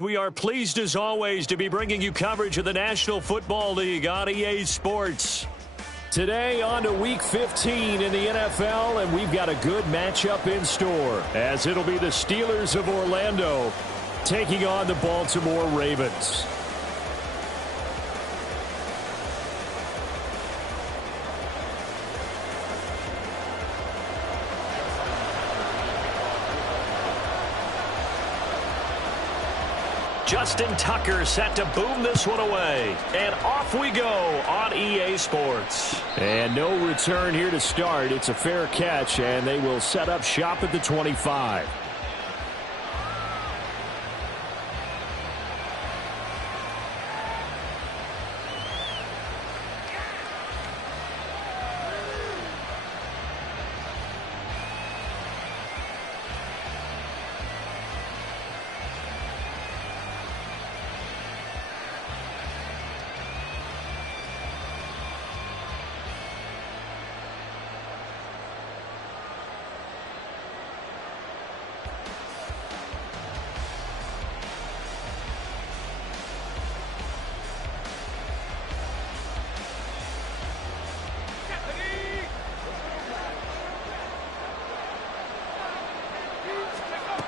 We are pleased as always to be bringing you coverage of the National Football League on EA Sports. Today on to Week 15 in the NFL, and we've got a good matchup in store as it'll be the Steelers of Orlando taking on the Baltimore Ravens. Justin Tucker set to boom this one away. And off we go on EA Sports. And no return here to start. It's a fair catch, and they will set up shop at the 25.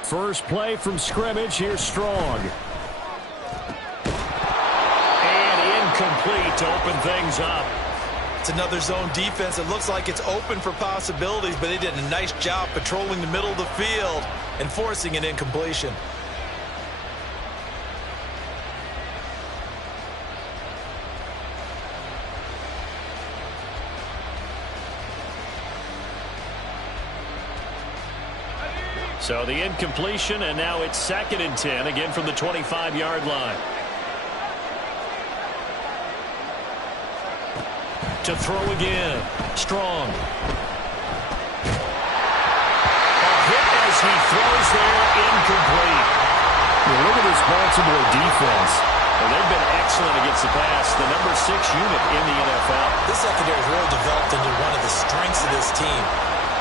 First play from scrimmage. Here's Strong. And incomplete to open things up. It's another zone defense. It looks like it's open for possibilities, but they did a nice job patrolling the middle of the field and forcing an incompletion. So the incompletion, and now it's 2nd and 10, again from the 25-yard line. To throw again. Strong. A hit as he throws there, incomplete. Look at this Baltimore defense. And they've been excellent against the pass, the number 6 unit in the NFL. This secondary has really developed into one of the strengths of this team.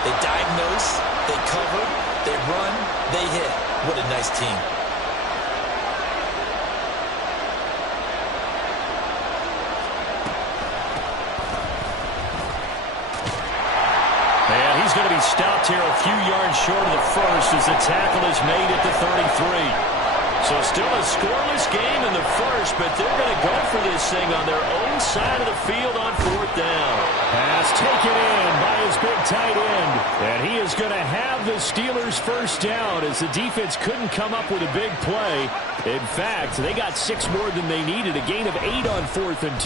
They diagnose, they cover, they run, they hit. What a nice team. And he's going to be stopped here a few yards short of the first as the tackle is made at the 33. So still a scoreless game in the first, but they're going to go for this thing on their own side of the field on 4th down. Pass taken in by his big tight end. And he is going to have the Steelers first down as the defense couldn't come up with a big play. In fact, they got 6 more than they needed, a gain of 8 on 4th and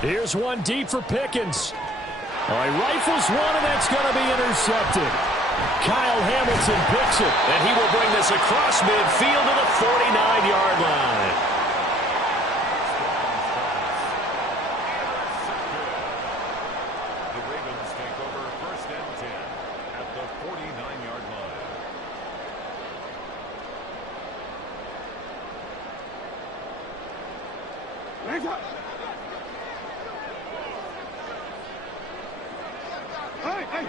2. Here's one deep for Pickens. All right, rifles one, and that's going to be intercepted. Kyle Hamilton picks it. And he will bring this across midfield to the 49-yard line. The Ravens take over 1st and 10 at the 49-yard line. Hands up. Hey.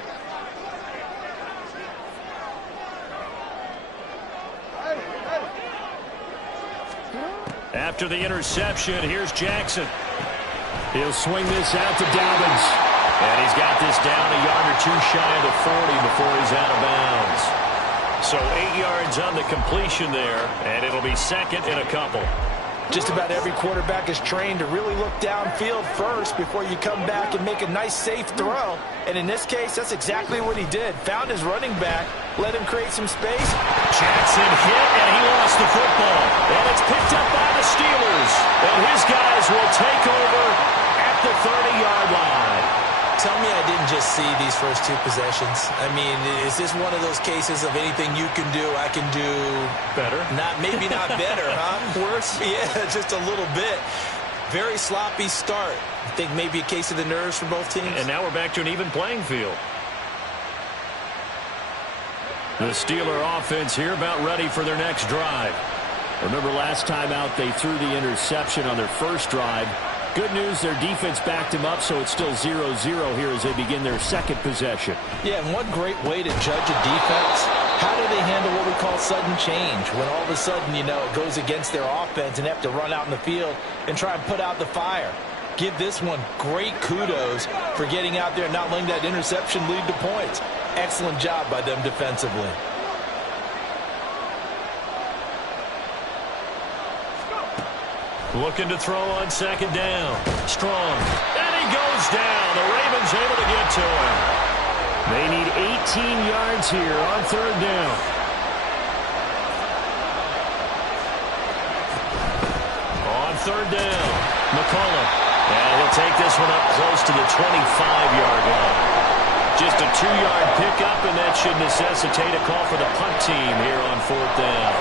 After the interception, here's Jackson. He'll swing this out to Dobbins. And he's got this down a yard or 2 shy of the 40 before he's out of bounds. So 8 yards on the completion there, and it'll be 2nd and a couple. Just about every quarterback is trained to really look downfield first before you come back and make a nice, safe throw. And in this case, that's exactly what he did. Found his running back, let him create some space. Jackson hit, and he lost the football. And it's picked up by the Steelers. And his guys will take over at the 30-yard line. Tell me I didn't just see these first 2 possessions. I mean, is this one of those cases of anything you can do, I can do better? Maybe not better, huh? Worse? Yeah, just a little bit. Very sloppy start. I think maybe a case of the nerves for both teams. And now we're back to an even playing field. The Steeler offense here about ready for their next drive. Remember last time out they threw the interception on their first drive. Good news, their defense backed him up, so it's still 0-0 here as they begin their second possession. Yeah, and one great way to judge a defense, how do they handle what we call sudden change? When all of a sudden, you know, it goes against their offense and they have to run out in the field and try and put out the fire. Give this one great kudos for getting out there and not letting that interception lead to points. Excellent job by them defensively. Looking to throw on second down. Strong. And he goes down. The Ravens able to get to him. They need 18 yards here on third down. On third down, McCollum. And he'll take this one up close to the 25-yard line. Just a 2-yard pickup, and that should necessitate a call for the punt team here on fourth down.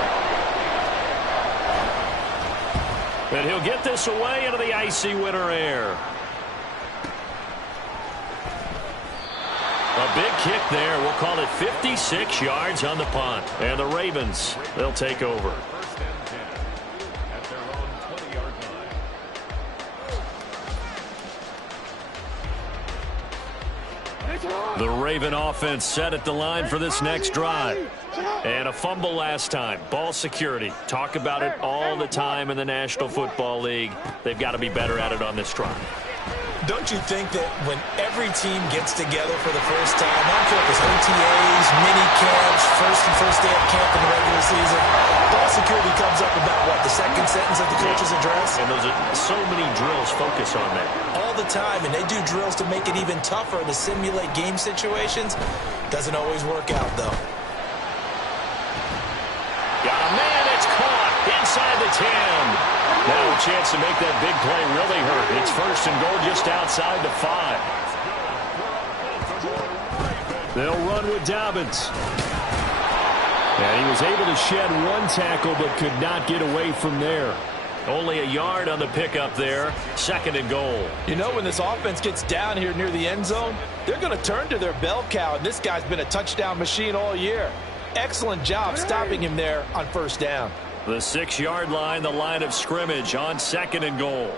And he'll get this away into the icy winter air. A big kick there. We'll call it 56 yards on the punt. And the Ravens, they'll take over. First and 10 at their own 20-yard line. The Raven offense set at the line for this next drive. And a fumble last time. Ball security. Talk about it all the time in the National Football League. They've got to be better at it on this drive. Don't you think that when every team gets together for the first time, I don't care if it's OTAs, mini camps, first day of camp in the regular season, ball security comes up about what, the second sentence of the coach's address? And those are so many drills focus on that. All the time, and they do drills to make it even tougher to simulate game situations. Doesn't always work out, though. Got a man, it's caught inside the 10. Now a chance to make that big play really hurt. It's first and goal just outside the 5. They'll run with Dobbins. And he was able to shed one tackle but could not get away from there. Only a yard on the pickup there. Second and goal. You know, when this offense gets down here near the end zone, they're going to turn to their bell cow, and this guy's been a touchdown machine all year. Excellent job stopping him there on first down. The 6-yard line, the line of scrimmage on second and goal.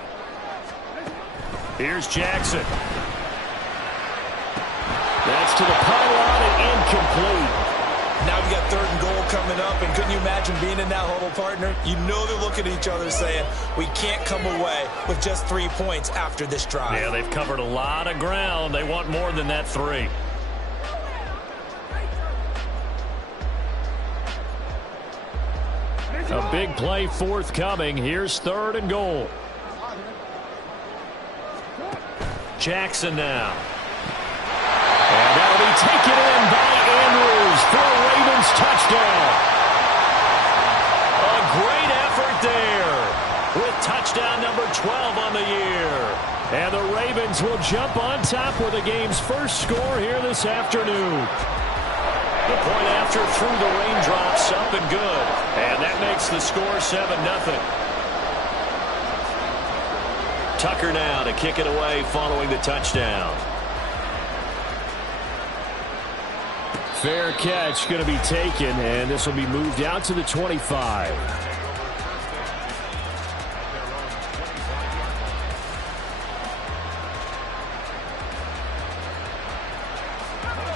Here's Jackson. That's to the pylon and incomplete. Now we got third and goal coming up, and couldn't you imagine being in that huddle, partner? You know they're looking at each other saying, we can't come away with just 3 points after this drive. Yeah, they've covered a lot of ground. They want more than that 3. A big play forthcoming. Here's third and goal. Jackson now. And that'll be taken in by Andrews for a Ravens touchdown. A great effort there with touchdown number 12 on the year. And the Ravens will jump on top with the game's first score here this afternoon. The point after through the raindrops up and good. And that makes the score 7-0. Tucker now to kick it away following the touchdown. Fair catch going to be taken, and this will be moved out to the 25.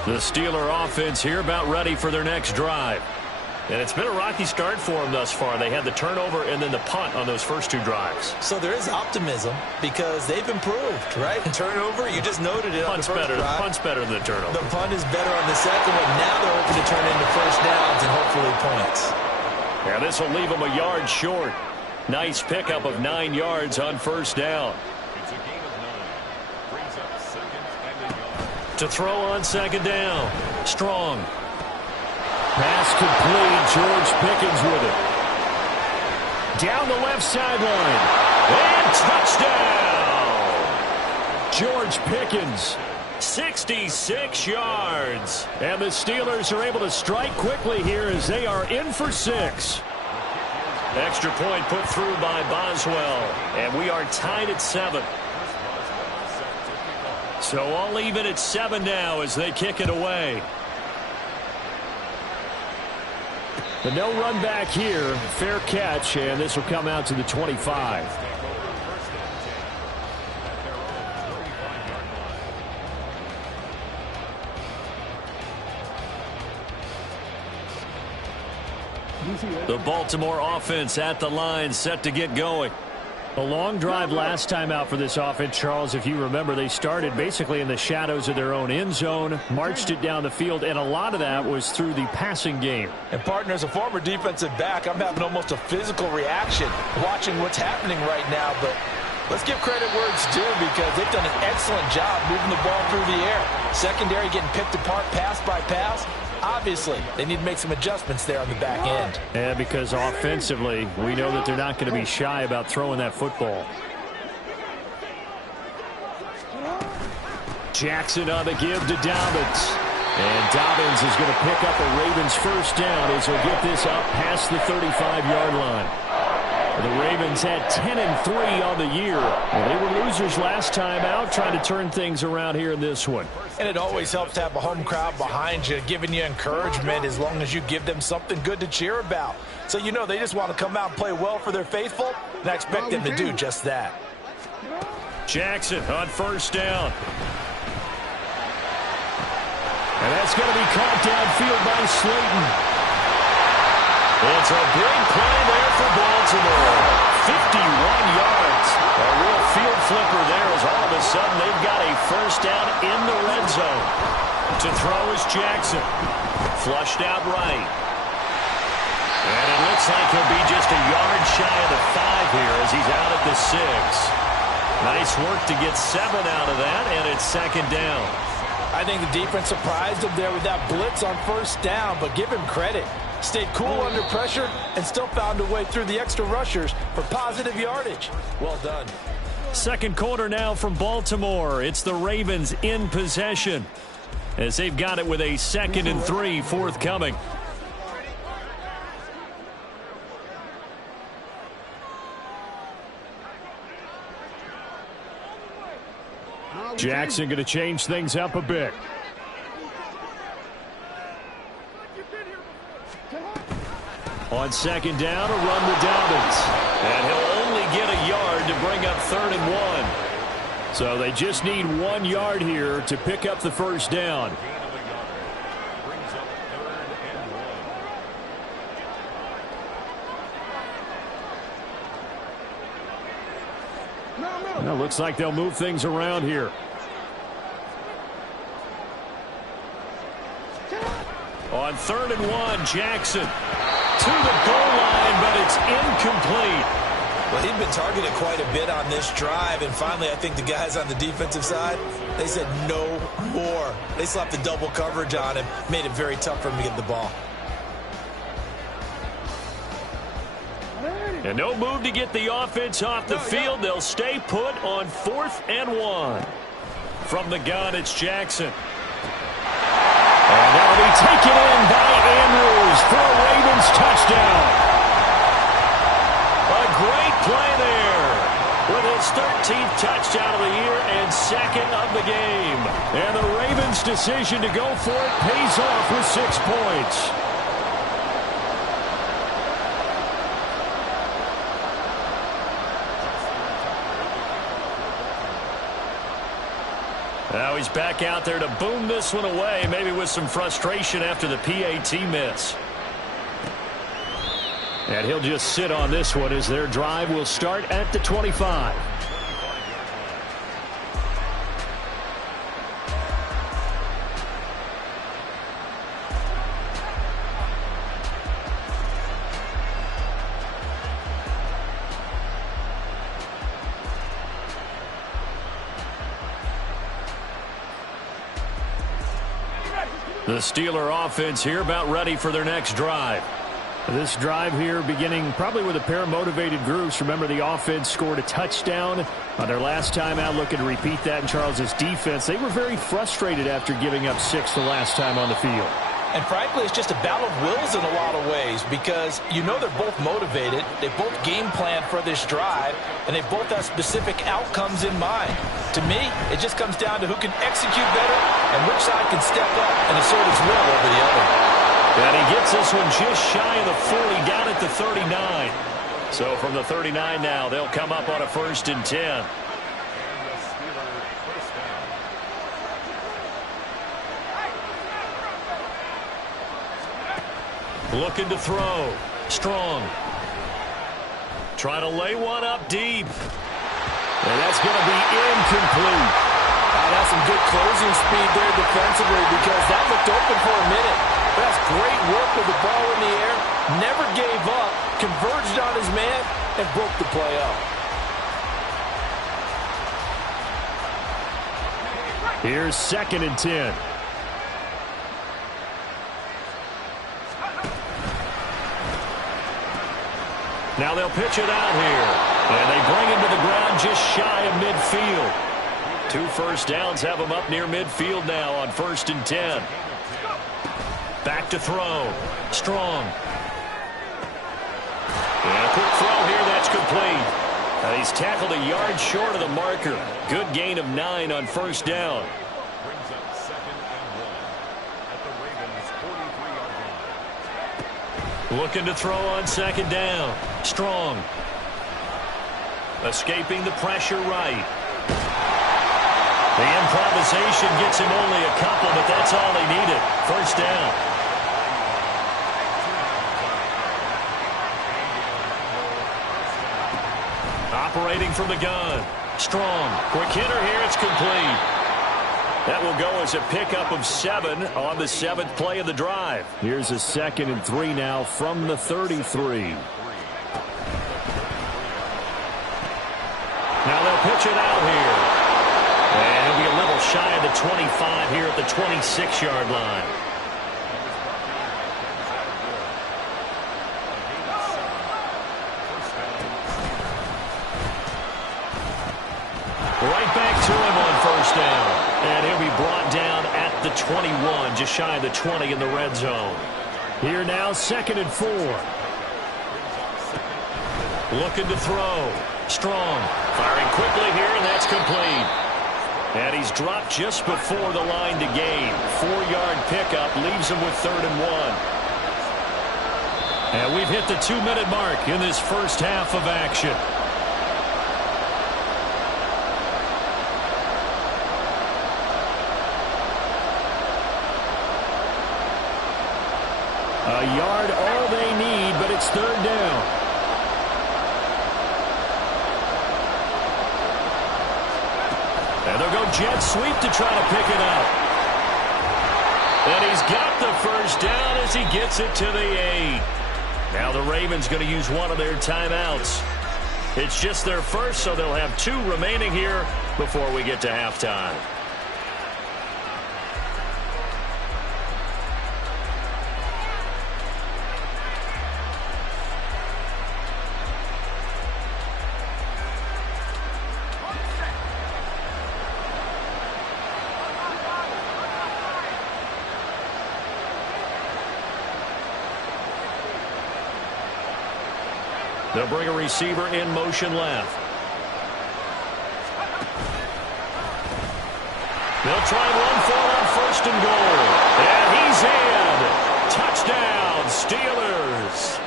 The Steeler offense here about ready for their next drive. And it's been a rocky start for them thus far. They had the turnover and then the punt on those first 2 drives. So there is optimism because they've improved, right? Turnover, you just noted it on the first drive. Punt's better than the turnover. The punt is better on the second one. Now they're hoping to turn into first downs and hopefully points. Yeah, this will leave them a yard short. Nice pickup of 9 yards on first down. It's a gain of 9. Brings up second and a yard. To throw on second down. Strong. Pass complete. George Pickens with it. Down the left sideline. And touchdown! George Pickens. 66 yards. And the Steelers are able to strike quickly here as they are in for 6. Extra point put through by Boswell. And we are tied at 7. So all even at 7 now as they kick it away. The no run back here. Fair catch, and this will come out to the 25. The Baltimore offense at the line, set to get going. A long drive last time out for this offense, Charles. If you remember, they started basically in the shadows of their own end zone, marched it down the field, and a lot of that was through the passing game. And, partner, as a former defensive back, I'm having almost a physical reaction watching what's happening right now. But let's give credit where it's due because they've done an excellent job moving the ball through the air. Secondary getting picked apart pass by pass. Obviously, they need to make some adjustments there on the back end. Yeah, because offensively, we know that they're not going to be shy about throwing that football. Jackson on the give to Dobbins. And Dobbins is going to pick up a Ravens first down as he'll get this up past the 35-yard line. The Ravens had 10-3 on the year. Well, they were losers last time out, trying to turn things around here in this one. And it always helps to have a home crowd behind you, giving you encouragement as long as you give them something good to cheer about. So you know they just want to come out and play well for their faithful, and I expect them to do just that. Jackson on first down. And that's going to be caught downfield by Slayton. It's a big play there for Baltimore. 51 yards. A real field flipper there as all of a sudden they've got a first down in the red zone. To throw is Jackson. Flushed out right. And it looks like he'll be just a yard shy of the 5 here as he's out at the 6. Nice work to get 7 out of that, and it's second down. I think the defense surprised him there with that blitz on first down, but give him credit. Stayed cool under pressure and still found a way through the extra rushers for positive yardage. Well done. Second quarter now from Baltimore. It's the Ravens in possession as they've got it with a 2nd and 3 forthcoming. Jackson going to change things up a bit. On second down, a run with Dobbins. And he'll only get a yard to bring up 3rd and 1. So they just need 1 yard here to pick up the first down. Well, looks like they'll move things around here. On 3rd and 1, Jackson to the goal line, but it's incomplete. Well, he'd been targeted quite a bit on this drive, and finally I think the guys on the defensive side, they said no more. They slapped the double coverage on him, made it very tough for him to get the ball. And no move to get the offense off the field. They'll stay put on 4th and 1. From the gun, it's Jackson. And that'll be taken in by Andrews for a Ravens touchdown. A great play there with his 13th touchdown of the year and 2nd of the game. And the Ravens' decision to go for it pays off with 6 points. Now he's back out there to boom this one away, maybe with some frustration after the PAT miss. And he'll just sit on this one as their drive will start at the 25. The Steeler offense here about ready for their next drive. This drive here beginning probably with a pair of motivated groups. Remember, the offense scored a touchdown on their last time out. Looking to repeat that in Charles's defense. They were very frustrated after giving up 6 the last time on the field. And frankly, it's just a battle of wills in a lot of ways because you know they're both motivated. They both game plan for this drive, and they both have specific outcomes in mind. To me, it just comes down to who can execute better and which side can step up and assert its will over the other. And he gets this one just shy of the 40, down at the 39. So from the 39 now, they'll come up on a 1st and 10. Looking to throw. Strong. Trying to lay one up deep. And that's going to be incomplete. That's some good closing speed there defensively because that looked open for a minute. That's great work with the ball in the air. Never gave up, converged on his man, and broke the play up. Here's 2nd and 10. Now they'll pitch it out here. And they bring him to the ground just shy of midfield. 2 first downs have him up near midfield now on 1st and 10. Back to throw. Strong. And a quick throw here. That's complete. He's tackled a yard short of the marker. Good gain of 9 on 1st down. Brings up 2nd and 1 at the Ravens' 43-yard line. Looking to throw on 2nd down. Strong. Escaping the pressure right. The improvisation gets him only a couple, but that's all he needed. 1st down. Operating from the gun. Strong. Quick hitter here. It's complete. That will go as a pickup of 7 on the 7th play of the drive. Here's a 2nd and 3 now from the 33. Now they'll pitch it out here. And he'll be a little shy of the 25 here at the 26-yard line. Right back to him on 1st down. And he'll be brought down at the 21, just shy of the 20 in the red zone. Here now, 2nd and 4. Looking to throw. Strong. Firing quickly here, and that's complete. And he's dropped just before the line to gain. 4-yard pickup leaves him with 3rd and 1. And we've hit the 2-minute mark in this first half of action. A yard all they need, but it's 3rd down. And they'll go jet sweep to try to pick it up. And he's got the 1st down as he gets it to the 8. Now the Ravens going to use one of their timeouts. It's just their first, so they'll have 2 remaining here before we get to halftime. They'll bring a receiver in motion left. They'll try and run for it on 1st and goal. And he's in. Touchdown, Steelers.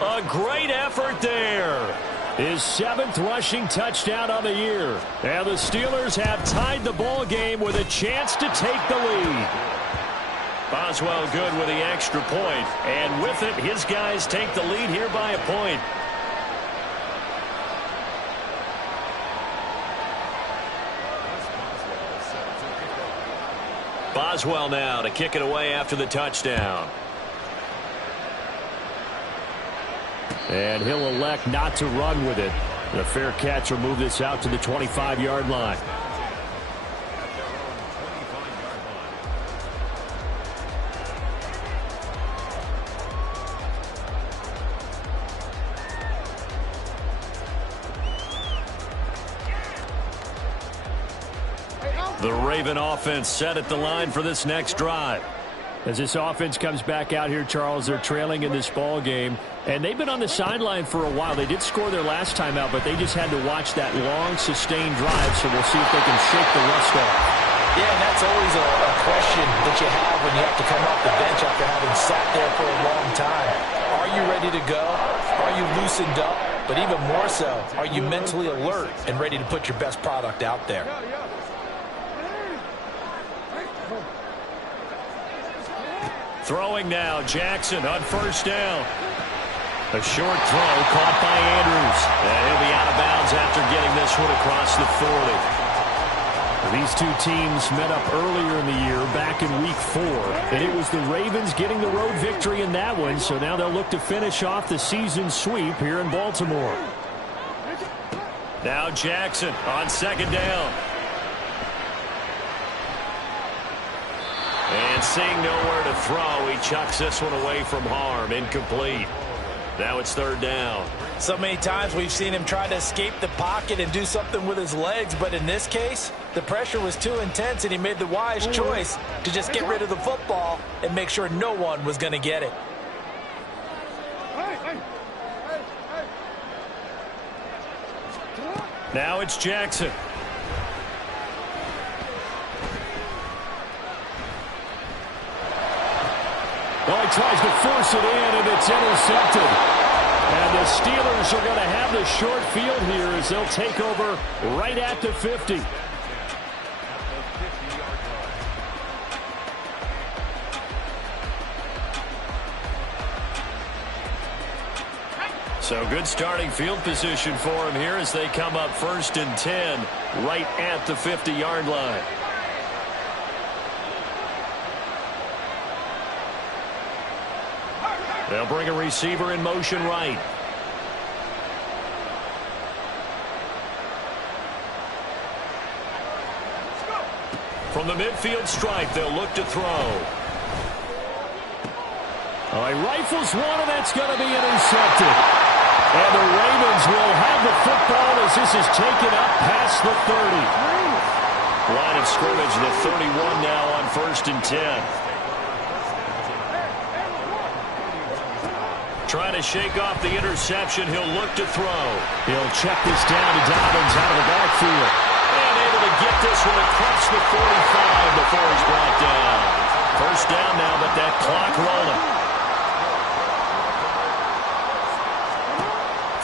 A great effort there. His 7th rushing touchdown on the year. And the Steelers have tied the ball game with a chance to take the lead. Boswell good with the extra point. And with it, his guys take the lead here by a point. Boswell now to kick it away after the touchdown. And he'll elect not to run with it. The fair catch will move this out to the 25-yard line. The Raven offense set at the line for this next drive. As this offense comes back out here, Charles, they're trailing in this ball game. And they've been on the sideline for a while. They did score their last time out, but they just had to watch that long, sustained drive, so we'll see if they can shake the rust off. Yeah, and that's always a question that you have when you have to come off the bench after having sat there for a long time. Are you ready to go? Are you loosened up? But even more so, are you mentally alert and ready to put your best product out there? Throwing now, Jackson on 1st down. A short throw caught by Andrews. And he'll be out of bounds after getting this one across the 40. These two teams met up earlier in the year, back in Week 4. And it was the Ravens getting the road victory in that one. So now they'll look to finish off the season sweep here in Baltimore. Now Jackson on second down. And seeing nowhere to throw, he chucks this one away from harm. Incomplete. Now it's third down. So many times we've seen him try to escape the pocket and do something with his legs, but in this case, the pressure was too intense and he made the wise choice to just get rid of the football and make sure no one was going to get it. Now it's Jackson. Well, he tries to force it in, and it's intercepted. And the Steelers are going to have the short field here as they'll take over right at the 50. So good starting field position for him here as they come up 1st and 10 right at the 50-yard line. They'll bring a receiver in motion right. From the midfield stripe, they'll look to throw. Oh, he rifles one, and that's going to be intercepted. And the Ravens will have the football as this is taken up past the 30. Line of scrimmage, the 31 now on 1st and 10. Trying to shake off the interception. He'll look to throw. He'll check this down to Dobbins out of the backfield. And able to get this one across the 45 before he's brought down. First down now, but that clock rolling.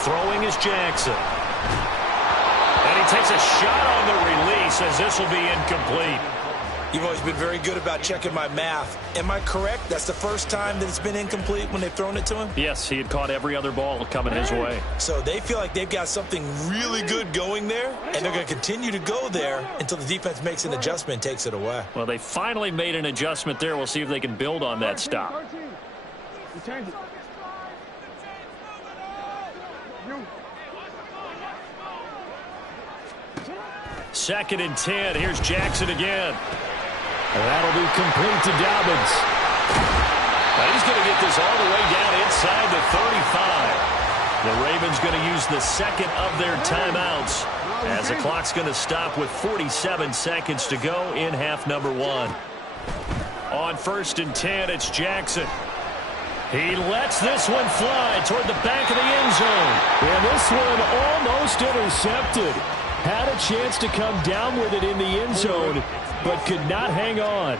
Throwing is Jackson. And he takes a shot on the release as this will be incomplete. You've always been very good about checking my math. Am I correct? That's the first time that it's been incomplete when they've thrown it to him? Yes, he had caught every other ball coming his way. So they feel like they've got something really good going there, and they're going to continue to go there until the defense makes an adjustment and takes it away. Well, they finally made an adjustment there. We'll see if they can build on that stop. Second and 10. Here's Jackson again. And that'll be complete to Dobbins. Now he's going to get this all the way down inside the 35. The Ravens going to use the second of their timeouts as the clock's going to stop with 47 seconds to go in half number 1. On 1st and 10, it's Jackson. He lets this one fly toward the back of the end zone. And this one almost intercepted. Had a chance to come down with it in the end zone, but could not hang on.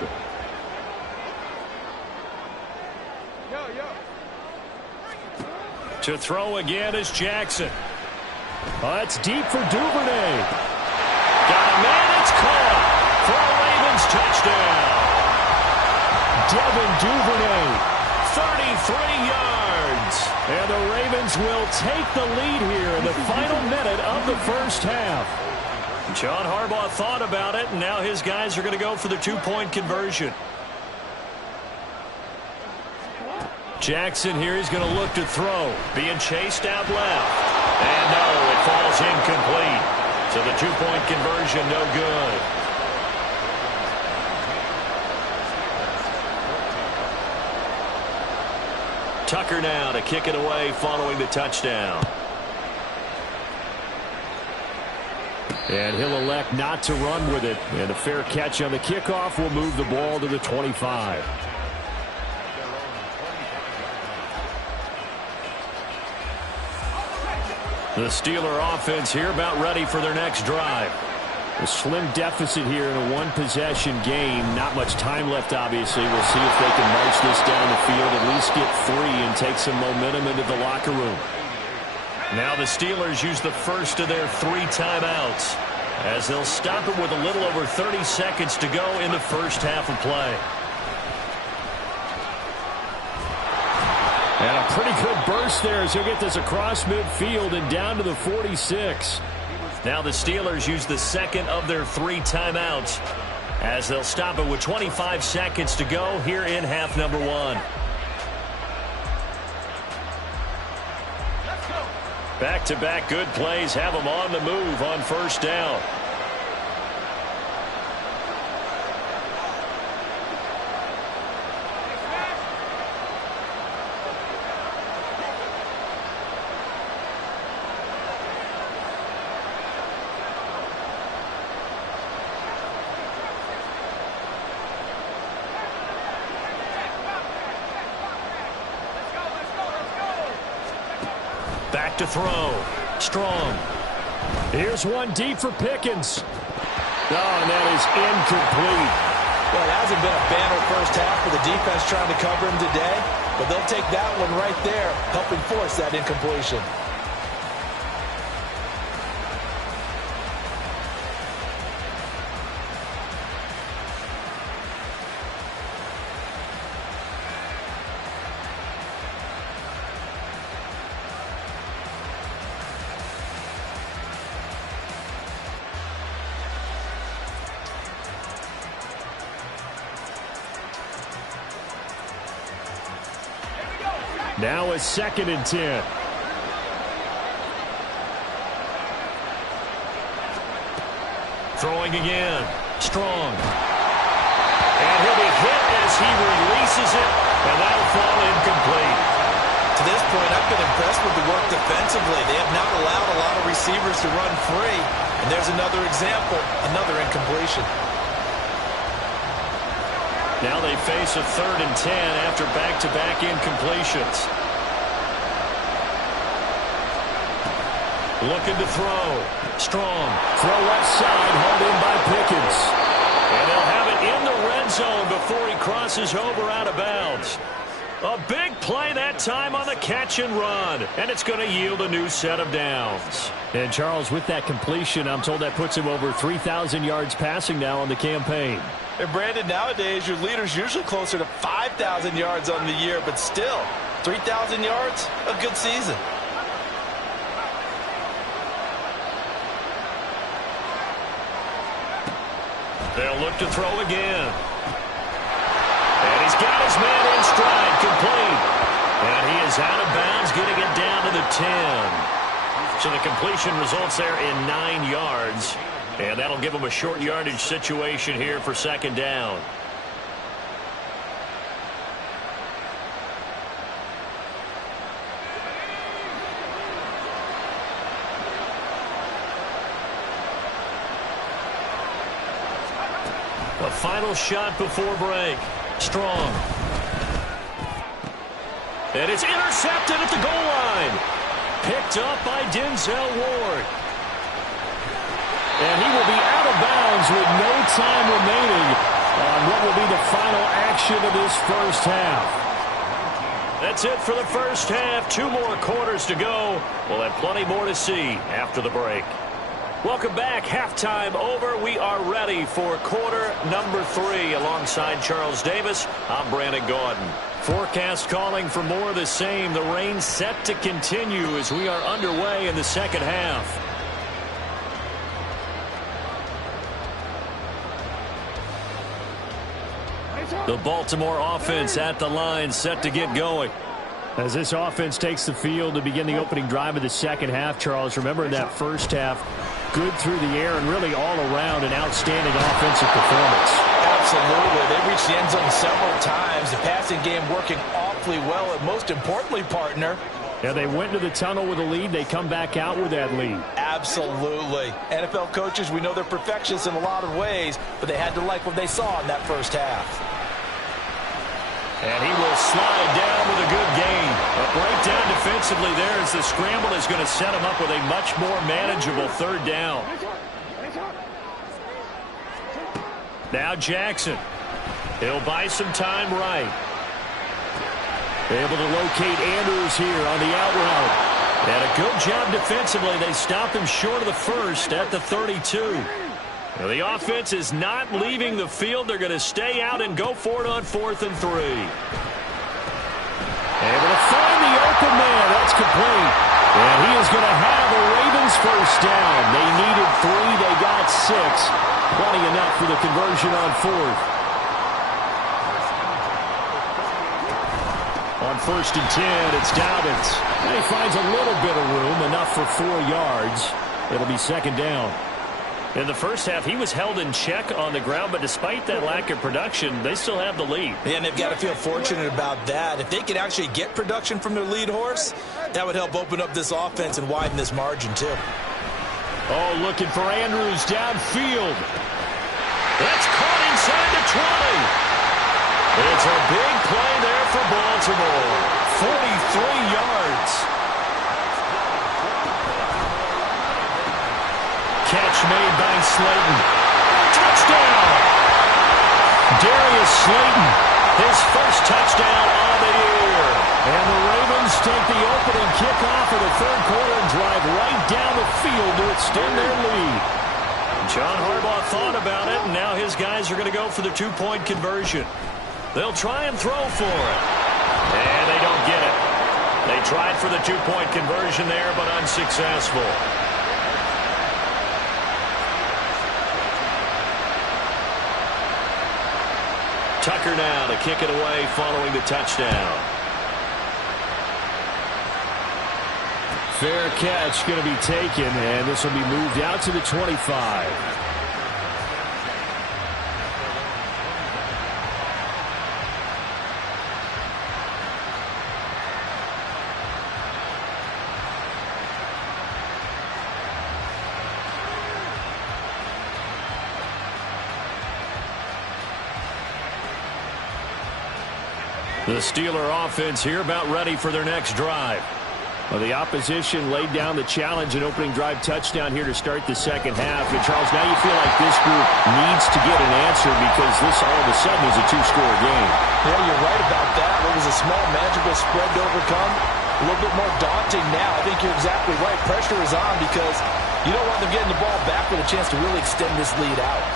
To throw again is Jackson. That's deep for Duvernay. Got a man, it's caught for a Ravens touchdown. Devin Duvernay. 33 yards. And the Ravens will take the lead here in the final minute of the first half. John Harbaugh thought about it, and now his guys are going to go for the two-point conversion. Jackson here is going to look to throw. Being chased out left. And no, it falls incomplete. So the two-point conversion no good. Tucker now to kick it away following the touchdown. And he'll elect not to run with it. And a fair catch on the kickoff will move the ball to the 25. The Steeler offense here about ready for their next drive. A slim deficit here in a one-possession game. Not much time left, obviously. We'll see if they can march this down the field, at least get 3 and take some momentum into the locker room. Now the Steelers use the first of their 3 timeouts as they'll stop it with a little over 30 seconds to go in the first half of play. And a pretty good burst there as he'll get this across midfield and down to the 46. Now the Steelers use the second of their 3 timeouts as they'll stop it with 25 seconds to go here in half number 1. Back-to-back good plays have them on the move on first down. Back to throw. Strong. Here's one deep for Pickens. Oh, and that is incomplete. Well, it hasn't been a banner first half for the defense trying to cover him today, but they'll take that one right there, helping force that incompletion. Now it's 2nd and 10. Throwing again. Strong. And he'll be hit as he releases it, and that'll fall incomplete. To this point, I've been impressed with the work defensively. They have not allowed a lot of receivers to run free. And there's another example, another incompletion. Now they face a 3rd and 10 after back-to-back incompletions. Looking to throw. Strong. Throw left side, hauled in by Pickens. And they'll have it in the red zone before he crosses over out of bounds. A big play that time on the catch and run. And it's going to yield a new set of downs. And Charles, with that completion, I'm told that puts him over 3,000 yards passing now on the campaign. And Brandon, nowadays your leader's usually closer to 5,000 yards on the year, but still, 3,000 yards, a good season. They'll look to throw again. And he's got his man in stride, complete. And he is out of bounds, getting it down to the 10. So the completion results there in 9 yards. And that'll give him a short yardage situation here for 2nd down. A final shot before break. Strong. And it's intercepted at the goal line. Picked up by Denzel Ward. And he will be out of bounds with no time remaining on what will be the final action of this first half. That's it for the first half. 2 more quarters to go. We'll have plenty more to see after the break. Welcome back. Halftime over. We are ready for quarter number 3. Alongside Charles Davis, I'm Brandon Gaudin. Forecast calling for more of the same. The rain set to continue as we are underway in the second half. The Baltimore offense at the line, set to get going. As this offense takes the field to begin the opening drive of the second half, Charles, remember in that first half, good through the air and really all around an outstanding offensive performance. Absolutely. They reached the end zone several times. The passing game working awfully well. And most importantly, partner, yeah, they went to the tunnel with a lead. They come back out with that lead. Absolutely. NFL coaches, we know they're perfectionists in a lot of ways, but they had to like what they saw in that first half. And he will slide down with a good gain. A breakdown defensively there as the scramble is going to set him up with a much more manageable 3rd down. Now Jackson. He'll buy some time right. Able to locate Andrews here on the out route. And a good job defensively. They stop him short of the first at the 32. Now the offense is not leaving the field. They're going to stay out and go for it on 4th and 3. Able to find complete. And he is going to have a Ravens first down. They needed 3. They got 6. Plenty enough for the conversion on 4th. On 1st and 10, it's Dobbins. And he finds a little bit of room, enough for 4 yards. It'll be 2nd down. In the first half, he was held in check on the ground, but despite that lack of production, they still have the lead. Yeah, and they've got to feel fortunate about that. If they could actually get production from their lead horse, that would help open up this offense and widen this margin, too. Oh, looking for Andrews downfield. That's caught inside the 20. It's a big play there for Baltimore. 43 yards. Catch made by Slayton. Touchdown! Darius Slayton, his first touchdown on the year. And the Ravens take the opening kickoff of the 3rd quarter and drive right down the field to extend their lead. John Harbaugh thought about it, and now his guys are going to go for the 2-point conversion. They'll try and throw for it. And they don't get it. They tried for the 2-point conversion there, but unsuccessful. Tucker now to kick it away following the touchdown. Fair catch going to be taken, and this will be moved out to the 25. The Steeler offense here about ready for their next drive. Well, the opposition laid down the challenge and opening drive touchdown here to start the 2nd half. And, Charles, now you feel like this group needs to get an answer because this all of a sudden is a 2-score game. Yeah, you're right about that. What was a small, manageable spread to overcome, a little bit more daunting now. I think you're exactly right. Pressure is on because you don't want them getting the ball back with a chance to really extend this lead out.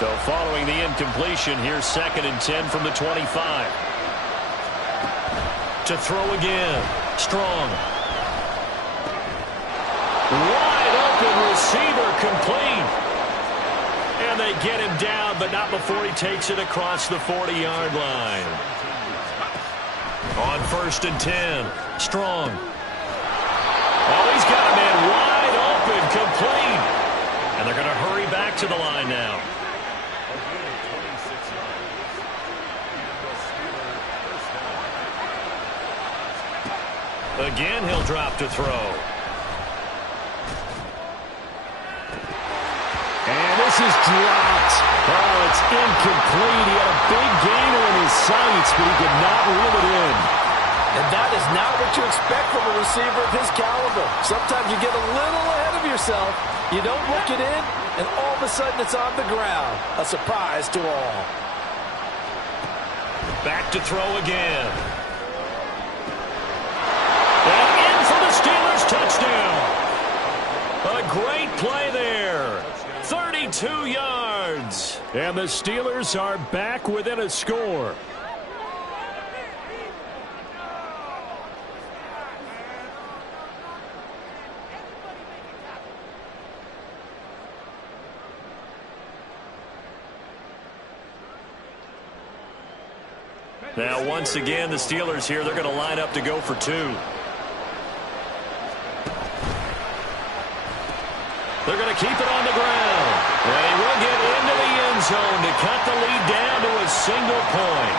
So following the incompletion, here's 2nd and 10 from the 25. To throw again. Strong. Wide open receiver complete. And they get him down, but not before he takes it across the 40-yard line. On 1st and 10. Strong. Oh, he's got a man wide open, complete. And they're going to hurry back to the line now. Again, he'll drop to throw. And this is dropped. Oh, it's incomplete. He had a big gainer in his sights, but he could not reel it in. And that is not what you expect from a receiver of his caliber. Sometimes you get a little ahead of yourself. You don't look it in, and all of a sudden it's on the ground. A surprise to all. Back to throw again. And in for the Steelers touchdown. A great play there. 32 yards. And the Steelers are back within a score. Now, once again, the Steelers here, they're going to line up to go for 2. They're going to keep it on the ground. And he will get into the end zone to cut the lead down to a single point.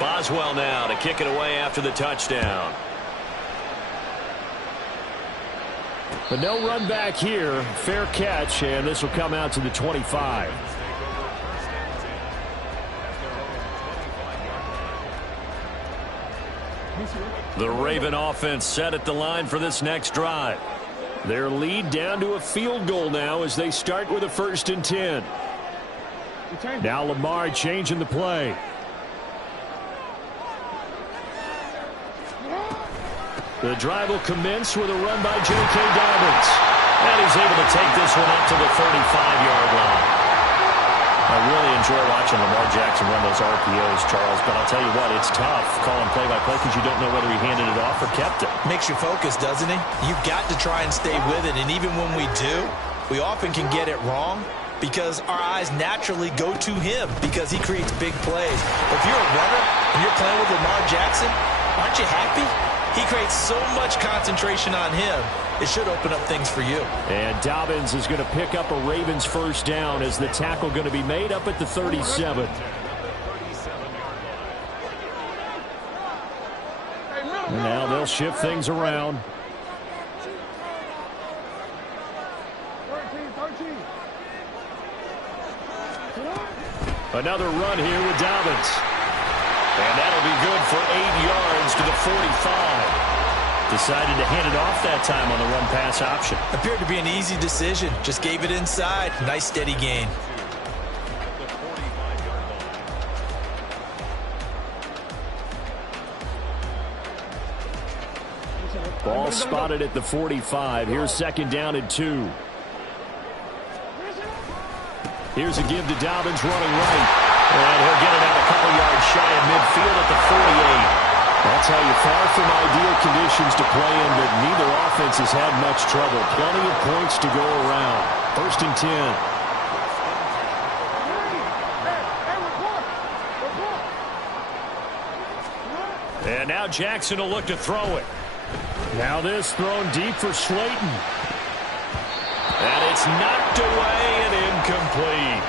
Boswell now to kick it away after the touchdown. But no run back here. Fair catch, and this will come out to the 25. The Raven offense set at the line for this next drive. Their lead down to a field goal now as they start with a 1st and 10. Now Lamar changing the play. The drive will commence with a run by J.K. Dobbins. And he's able to take this one up to the 35-yard line. I really enjoy watching Lamar Jackson run those RPOs, Charles, but I'll tell you what, it's tough calling play-by-play because you don't know whether he handed it off or kept it. Makes you focus, doesn't it? You've got to try and stay with it, and even when we do, we often can get it wrong because our eyes naturally go to him because he creates big plays. But if you're a runner and you're playing with Lamar Jackson, aren't you happy? He creates so much concentration on him. It should open up things for you. And Dobbins is going to pick up a Ravens first down as the tackle going to be made up at the 37. And now they'll shift things around. 13. Another run here with Dobbins. And that'll be good for 8 yards to the 45. Decided to hand it off that time on the run-pass option. Appeared to be an easy decision. Just gave it inside. Nice steady gain. Ball spotted at the 45. Here's second down and 2. Here's a give to Dobbins running right. And he'll get it out a couple yards shy of midfield at the 48. I'll tell you, far from ideal conditions to play in, but neither offense has had much trouble. Plenty of points to go around. First and 10. And now Jackson will look to throw it. Now this thrown deep for Slayton. And it's knocked away and incomplete.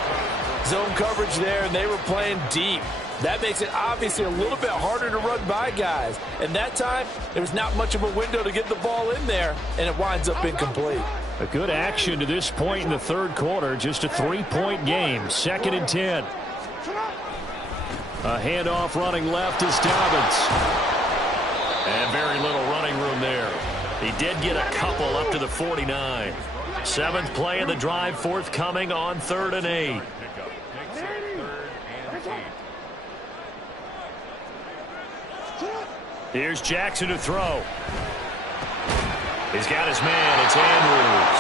Zone coverage there, and they were playing deep. That makes it obviously a little bit harder to run by guys. And that time, there was not much of a window to get the ball in there, and it winds up incomplete. A good action to this point in the third quarter. Just a 3-point game. Second and 10. A handoff running left is Dobbins. And very little running room there. He did get a couple up to the 49. 7th play of the drive forthcoming on 3rd and 8. Here's Jackson to throw. He's got his man. It's Andrews.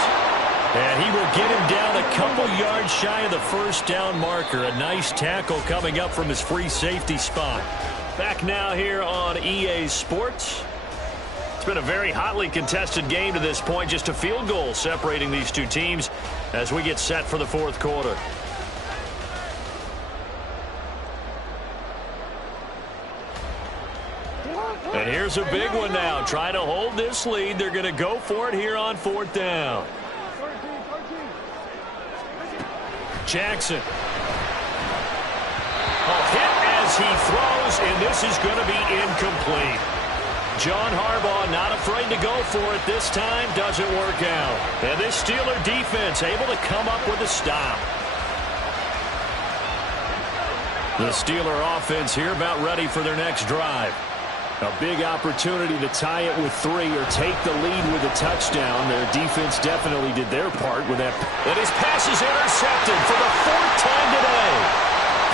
And he will get him down a couple yards shy of the first down marker. A nice tackle coming up from his free safety spot. Back now here on EA Sports. It's been a very hotly contested game to this point. Just a field goal separating these two teams as we get set for the fourth quarter. And here's a big one now. Trying to hold this lead. They're going to go for it here on 4th down. Jackson. Hit as he throws, and this is going to be incomplete. John Harbaugh not afraid to go for it this time. Doesn't work out. And this Steeler defense able to come up with a stop. The Steeler offense here about ready for their next drive. A big opportunity to tie it with 3 or take the lead with a touchdown. Their defense definitely did their part with that. And his pass is intercepted for the 4th time today.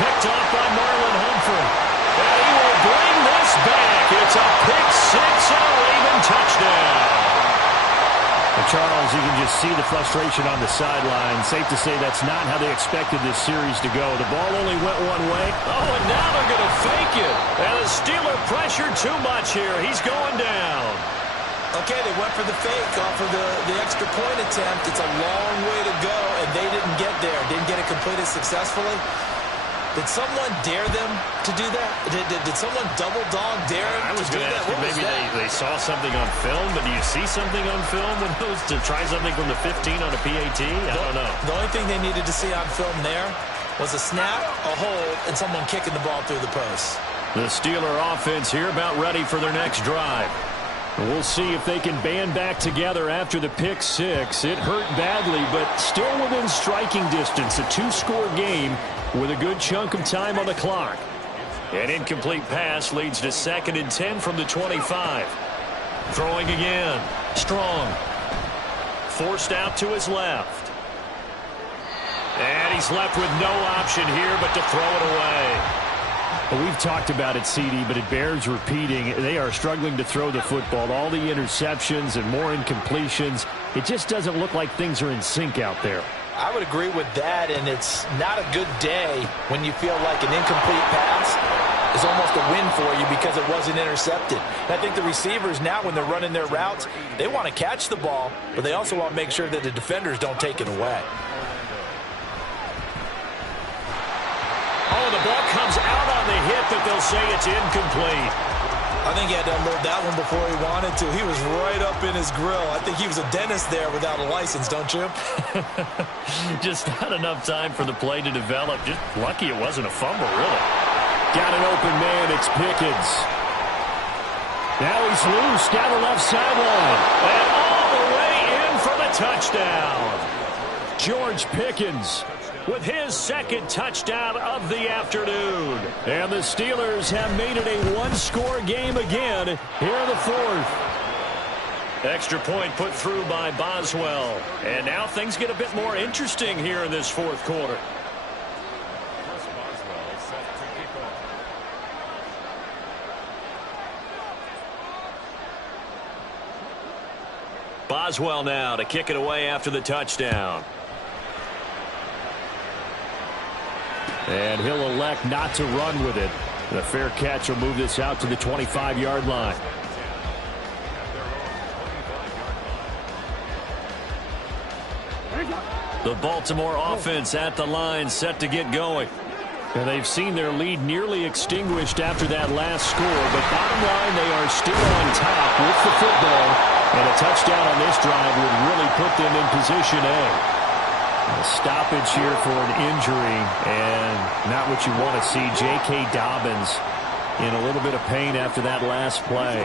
Picked off by Marlon Humphrey. And he will bring this back. It's a pick 6 and a Raven touchdown. And Charles, you can just see the frustration on the sideline. Safe to say that's not how they expected this series to go. The ball only went one way. Oh, and now they're going to fake it. And the Steeler pressured too much here. He's going down. Okay, they went for the fake off of the extra point attempt. It's a long way to go, and they didn't get there. Didn't get it completed successfully. Did someone dare them to do that? Did someone double dog dare them to do that? I was going to ask you, maybe they saw something on film, but do you see something on film when those to try something from the 15 on a PAT? I don't know. The only thing they needed to see on film there was a snap, a hold, and someone kicking the ball through the post. The Steeler offense here about ready for their next drive. We'll see if they can band back together after the pick 6. It hurt badly, but still within striking distance. A 2-score game with a good chunk of time on the clock. An incomplete pass leads to 2nd and 10 from the 25. Throwing again. Strong. Forced out to his left. And he's left with no option here but to throw it away. Well, we've talked about it, CD, but it bears repeating. They are struggling to throw the football. All the interceptions and more incompletions. It just doesn't look like things are in sync out there. I would agree with that, and it's not a good day when you feel like an incomplete pass is almost a win for you because it wasn't intercepted. And I think the receivers now, when they're running their routes, they want to catch the ball, but they also want to make sure that the defenders don't take it away. Oh, the ball comes out on the hit, but they'll say it's incomplete. I think he had to unload that one before he wanted to. He was right up in his grill. I think he was a dentist there without a license, don't you? Just not enough time for the play to develop. Just lucky it wasn't a fumble, really. Got an open man. It's Pickens. Now he's loose down the left sideline. And all the way in for the touchdown. George Pickens with his second touchdown of the afternoon. And the Steelers have made it a one-score game again here in the fourth. Extra point put through by Boswell. And now things get a bit more interesting here in this fourth quarter. Chris Boswell set to kick off. Boswell now to kick it away after the touchdown. And he'll elect not to run with it. The fair catch will move this out to the 25-yard line. The Baltimore offense at the line, set to get going. And they've seen their lead nearly extinguished after that last score. But bottom line, they are still on top with the football. And a touchdown on this drive would really put them in position A. A stoppage here for an injury, and not what you want to see. J.K. Dobbins in a little bit of pain after that last play.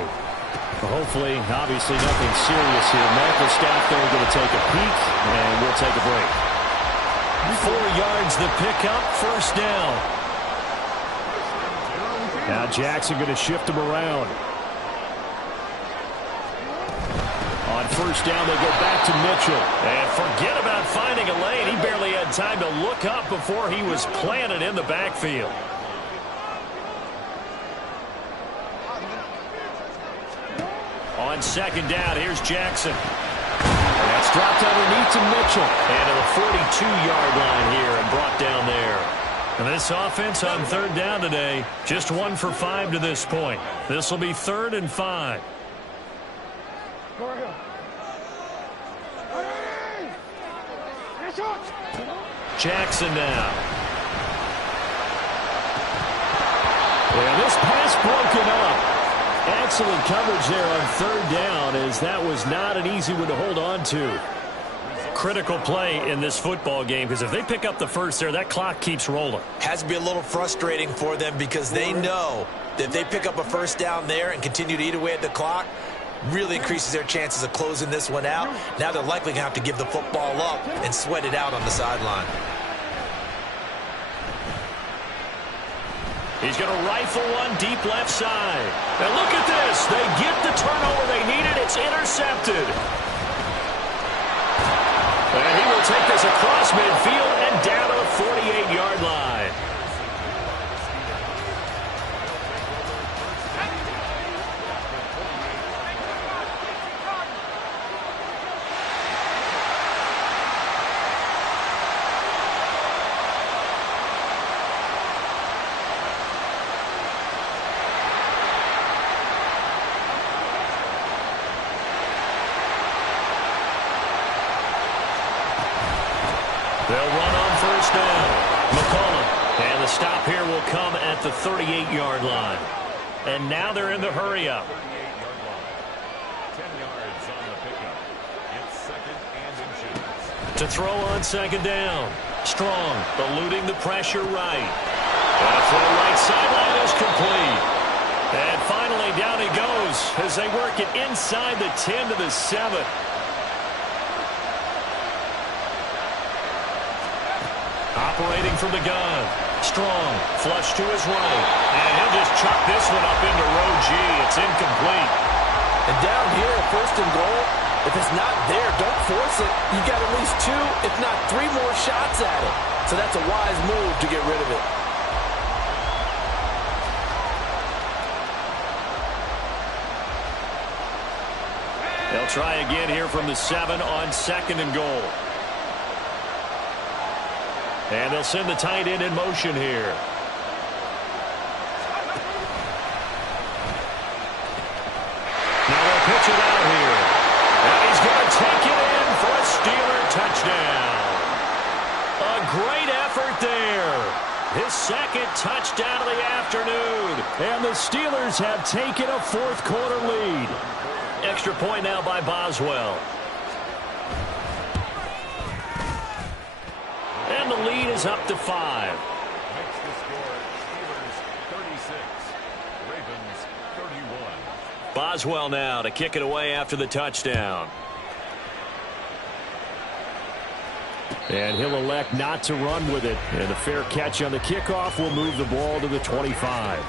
Hopefully, obviously nothing serious here. Medical staff there are going to take a peek, and we'll take a break. 4 yards the pickup, first down. Now Jackson going to shift him around. On first down, they go back to Mitchell. And forget about finding a lane. He barely had time to look up before he was planted in the backfield. On second down, here's Jackson. That's dropped underneath to Mitchell. And to the 42-yard line here and brought down there. And this offense on third down today, just 1 for 5 to this point. This will be 3rd and 5. Jackson now. Yeah, this pass broken up. Excellent coverage there on third down, as that was not an easy one to hold on to. Critical play in this football game, because if they pick up the first there, that clock keeps rolling. Has to be a little frustrating for them because they know that if they pick up a first down there and continue to eat away at the clock, really increases their chances of closing this one out. Now they're likely going to have to give the football up and sweat it out on the sideline. He's going to rifle one deep left side. And look at this. They get the turnover they needed. It's intercepted. And he will take this across midfield and down to the 48-yard line. They'll run on first down. McCollum. And the stop here will come at the 38-yard line. And now they're in the hurry-up. 38-yard line. 10 yards on the pickup. It's 2nd and inches. To throw on second down. Strong, eluding the pressure right. And a throw right sideline is complete. And finally down he goes as they work it inside the 10 to the 7. Operating from the gun. Strong, flush to his right. And he'll just chuck this one up into row G. It's incomplete. And down here, 1st and goal, if it's not there, don't force it. You got at least 2, if not 3 more shots at it. So that's a wise move to get rid of it. They'll try again here from the 7 on 2nd and goal. And they'll send the tight end in motion here. Now they'll pitch it out here. And he's going to take it in for a Steeler touchdown. A great effort there. His second touchdown of the afternoon. And the Steelers have taken a fourth-quarter lead. Extra point now by Boswell. And the lead is up to 5. Makes the score Steelers 36, Ravens 31. Boswell now to kick it away after the touchdown. And he'll elect not to run with it. And a fair catch on the kickoff will move the ball to the 25.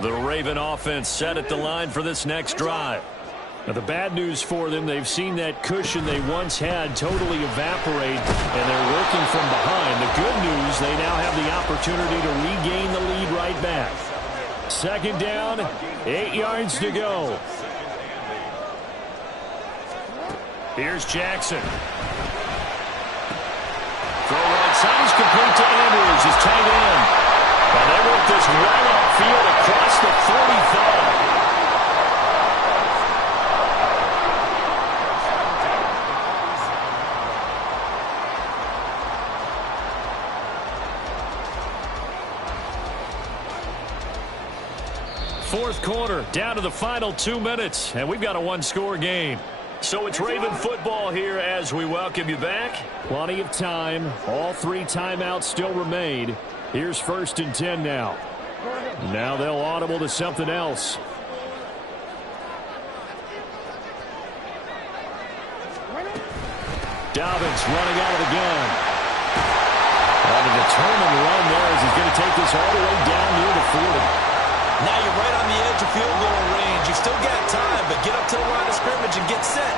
The Raven offense set at the line for this next drive. Now, the bad news for them, they've seen that cushion they once had totally evaporate, and they're working from behind. The good news, they now have the opportunity to regain the lead right back. Second down, 8 yards to go. Here's Jackson. Throw right side is complete to Andrews, his tight end. And they work this right upfield across the 45. Fourth quarter, down to the final 2 minutes, and we've got a one-score game. So it's Raven football here as we welcome you back. Plenty of time. All 3 timeouts still remain. Here's 1st and 10 now. Now they'll audible to something else. Dobbins running out of the gun. And a determined run there as he's going to take this all the way down near the 40. Now you're right on the edge of field goal range. You still got time, but get up to the line of scrimmage and get set.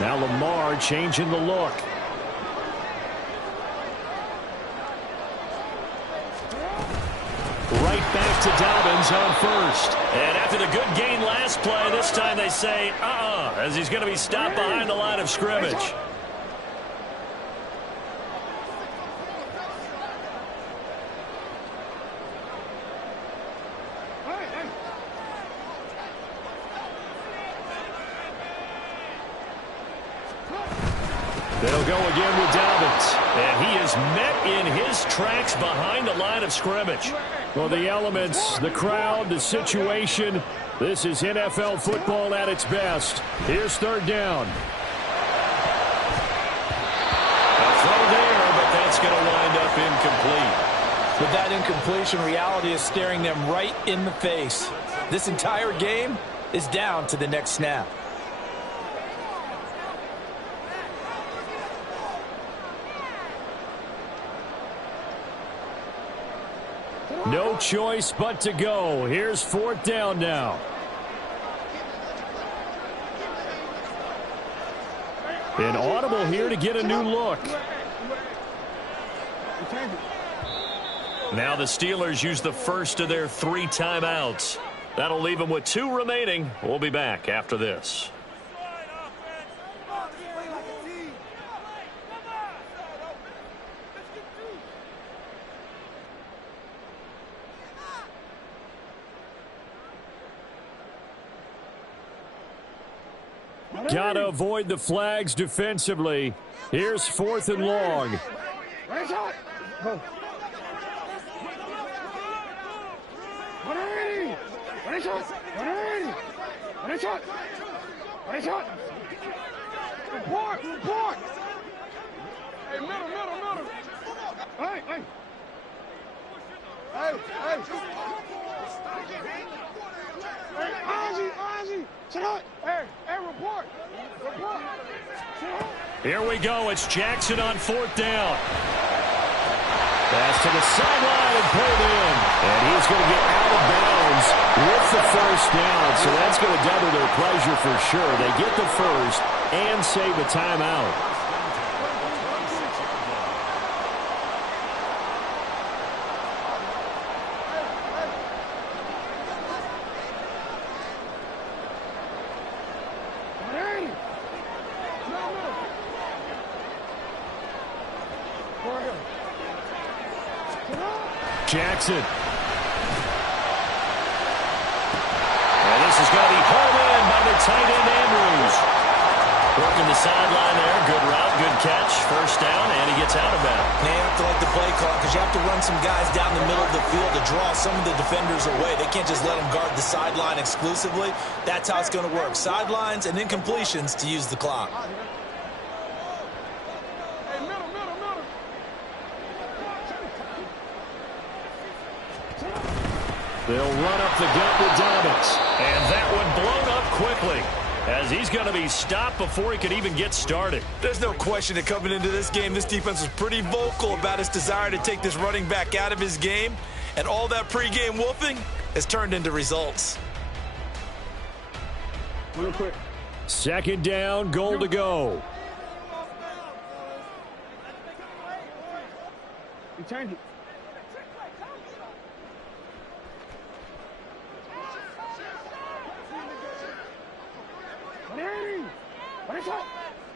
Now Lamar changing the look. Right back to Dobbins on first. And after the good gain last play, this time they say, as he's going to be stopped behind the line of scrimmage. They'll go again with Dobbins. And he is met in his tracks behind the line of scrimmage. Well, the elements, the crowd, the situation, this is NFL football at its best. Here's 3rd down. A throw there, but that's going to wind up incomplete. With that incompletion, reality is staring them right in the face. This entire game is down to the next snap. No choice but to go. Here's 4th down now. An audible here to get a new look. Now the Steelers use the first of their 3 timeouts. That'll leave them with 2 remaining. We'll be back after this. Got to avoid the flags defensively. Here's 4th and long. Right shot. 180. Right shot. 180. Right shot. Right shot. Report. Report. Hey, middle. Hey. Hey. Ozzy. Sit up. Hey, report. Sit up. Here we go. It's Jackson on 4th down. Pass to the sideline and pulled in. And he's going to get out of bounds with the first down. So that's going to double their pleasure for sure. They get the first and save a timeout. Jackson. And this is going to be pulled in by the tight end, Andrews. Working the sideline there. Good route, good catch. First down, and he gets out of bounds. They have to like the play call because you have to run some guys down the middle of the field to draw some of the defenders away. They can't just let them guard the sideline exclusively. That's how it's going to work. Sidelines and incompletions to use the clock. They'll run up the gut with Dobbins. And that one blown up quickly as he's going to be stopped before he could even get started. There's no question that coming into this game, this defense was pretty vocal about its desire to take this running back out of his game. And all that pregame wolfing has turned into results. Real quick. Second down, goal to go. You change it.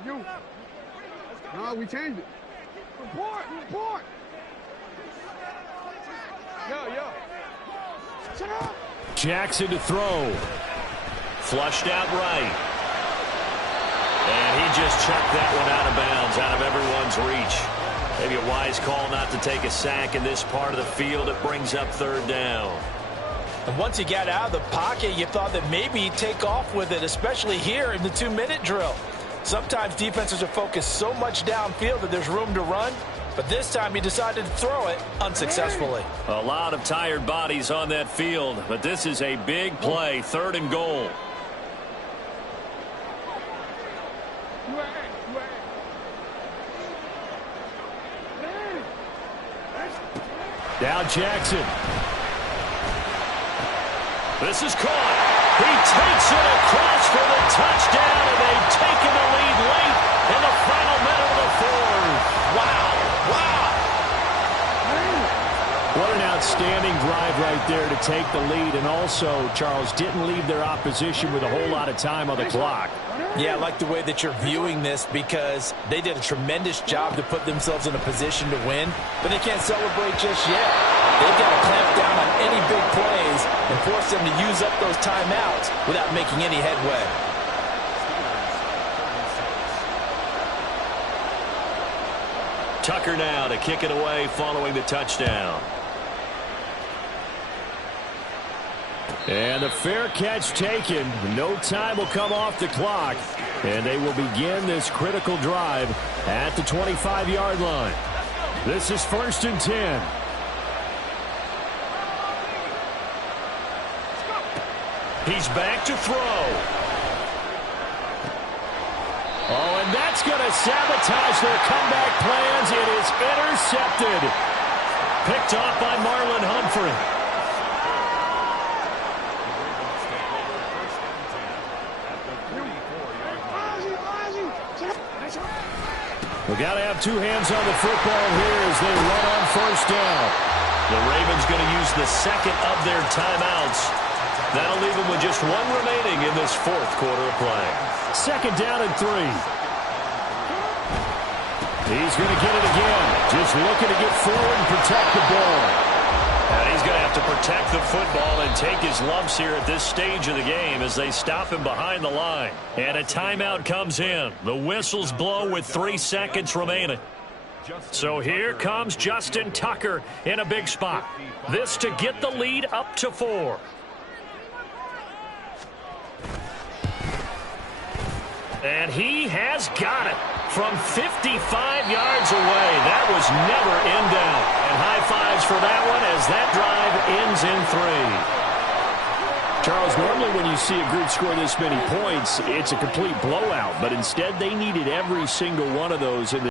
You. No, we changed it. Report. Yeah. Shut up. Jackson to throw. Flushed out right. And he just chucked that one out of bounds, out of everyone's reach. Maybe a wise call not to take a sack in this part of the field. It brings up third down. And once he got out of the pocket, you thought that maybe he'd take off with it, especially here in the 2-minute drill. Sometimes defenses are focused so much downfield that there's room to run, but this time he decided to throw it unsuccessfully. A lot of tired bodies on that field, but this is a big play, third and goal. Now Jackson. This is caught. He takes it across for the touchdown, and they've taken the lead late in the final minute of the fourth. Wow. What an outstanding drive right there to take the lead, and also, Charles, didn't leave their opposition with a whole lot of time on the clock. Yeah, I like the way that you're viewing this because they did a tremendous job to put themselves in a position to win, but they can't celebrate just yet. They've got to clamp down on any big plays and force them to use up those timeouts without making any headway. Tucker now to kick it away following the touchdown. And the fair catch taken. No time will come off the clock. And they will begin this critical drive at the 25-yard line. This is 1st and 10. He's back to throw. Oh, and that's going to sabotage their comeback plans. It is intercepted. Picked off by Marlon Humphrey. We've got to have two hands on the football here as they run on first down. The Ravens going to use the second of their timeouts. That'll leave them with just one remaining in this fourth quarter of play. Second down and 3. He's going to get it again. Just looking to get forward and protect the ball. And he's going to have to protect the football and take his lumps here at this stage of the game as they stop him behind the line. And a timeout comes in. The whistles blow with 3 seconds remaining. So here comes Justin Tucker in a big spot. This to get the lead up to 4. And he has got it from 55 yards away. That was never in doubt. And high fives for that one as that drive ends in 3. Charles, normally when you see a group score this many points, it's a complete blowout. But instead, they needed every single one of those in the